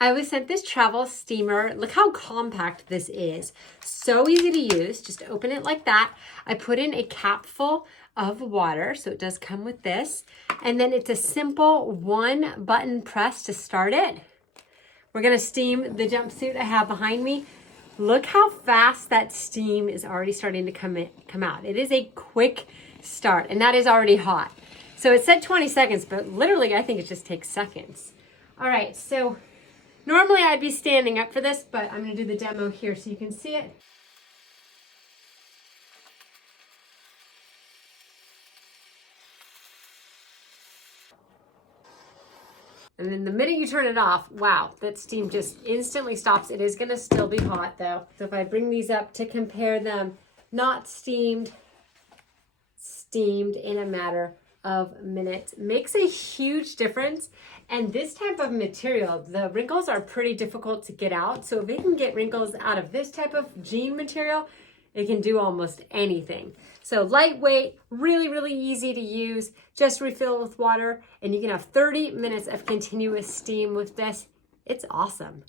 I was sent this travel steamer. Look how compact this is. So easy to use. Just open it like that. I put in a capful of water, so it does come with this. And then it's a simple 1-button press to start it. We're gonna steam the jumpsuit I have behind me. Look how fast that steam is already starting to come out. It is a quick start, and that is already hot. So it said 20 seconds, but literally I think it just takes seconds. All right, so normally I'd be standing up for this, but I'm gonna do the demo here so you can see it. And then the minute you turn it off, wow, that steam just instantly stops. It is gonna still be hot though. So if I bring these up to compare them, not steamed, steamed in a matter of minutes, makes a huge difference. And this type of material, the wrinkles are pretty difficult to get out. So if it can get wrinkles out of this type of jean material, it can do almost anything. So lightweight, really, really easy to use. Just refill with water and you can have 30 minutes of continuous steam with this. It's awesome.